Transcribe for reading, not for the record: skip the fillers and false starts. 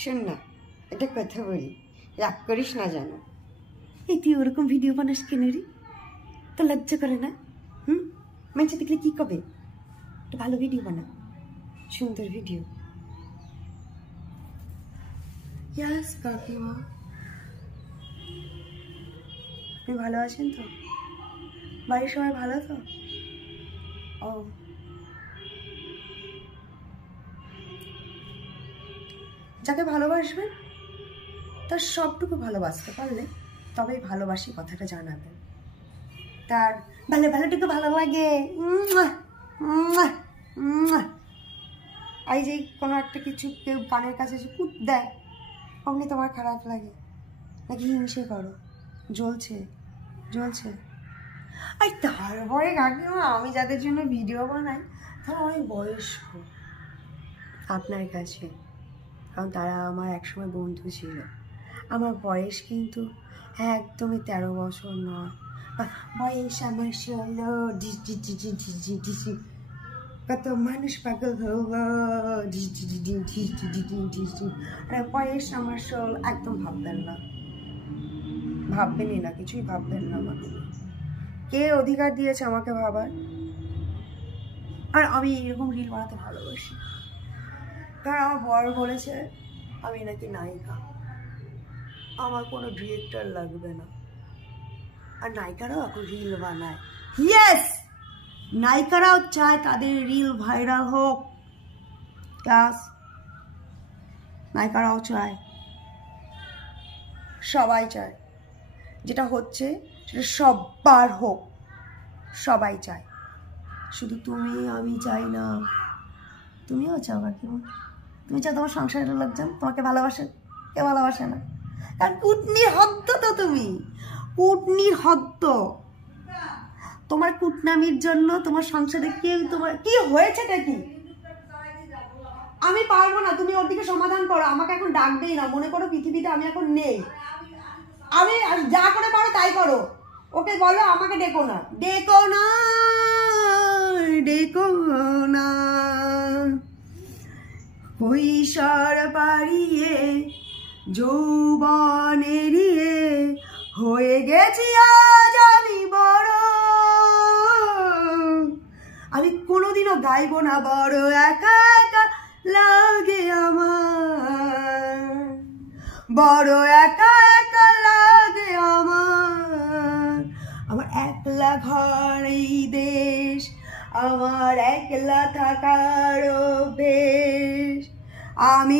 শোন না, একটা কথা বলি, রাগ করিস না জানো। এই তুই ওরকম ভিডিও বানাস কেন রে? তো লজ্জা করে না? মানুষ দেখলে কি কবে? একটা ভালো ভিডিও বানা, সুন্দর ভিডিও। ইয়াস কাকিমা, আপনি ভালো আছেন তো? বাড়ির সবাই ভালো তো? ও, যাকে ভালোবাসবেন তার সবটুকু ভালোবাসতে পারলে তবেই ভালোবাসি কথাটা জানাবেন। তার ভালো ভালোটুকু ভালো লাগে। এই যে কোনো একটা কিছু কেউ কানের কাছে এসে কুট দেয়, অমনি তোমার খারাপ লাগে নাকি হিংসে করো? জ্বলছে জ্বলছে। আর তারপরে কাকিমা, আমি যাদের জন্য ভিডিও বানাই তারা অনেক বয়স্ক আপনার কাছে, কারণ তারা আমার একসময় বন্ধু ছিল। আমার বয়স কিন্তু একদমই 13 বছর নয়, বয়স আমার 16। কত মানুষ পাগল হলো, আর বয়স আমার 16। একদম ভাববেন না, ভাববেনই না, কিছুই ভাববেন না। আমাকে কে অধিকার দিয়েছে আমাকে ভাবার? আর আমি এরকম রিল বানাতে ভালোবাসি, কারণ আমার বর বলেছে আমি নাকি নায়িকা, আমার কোনো ডিরেক্টর লাগবে না। আর নায়িকারাও এখন রিল বানায়। ইয়েস, নায়িকারাও চায় তাদের রিল ভাইরাল হোক। ক্লাস নায়িকারাও চায়, সবাই চায়। যেটা হচ্ছে সেটা সবার হোক, সবাই চায়। শুধু তুমি আমি চাই না, তুমিও চাও আর কি। তুমি চাও তোমার সংসারের লোকজন তোমাকে ভালোবাসে? কে ভালোবাসে না? কারণ কুটনির হদ্দ তো তুমি, কুটনির হদ্দ। তোমার কুটনামির জন্য তোমার সংসারে কেউ, তোমার কি হয়েছেটা কি? আমি পারবো না, তুমি ওর দিকে সমাধান করো, আমাকে এখন ডাকবেই না। মনে করো পৃথিবীতে আমি এখন নেই, আমি যা করে পারো তাই করো। ওকে বলো আমাকে ডেকো না, ডেকো না, ডেকো না। কৈশোর পাড়িয়ে যৌবন এড়িয়ে হয়ে গেছি আজ আমি বড়। আমি কোনোদিনও গাইবো না বড় একা একা লাগে আমার, বড় একা একা লাগে আমার। আমার একলা ঘর এই দেশ, আমার একলা থাকার অভ্যেস। আমি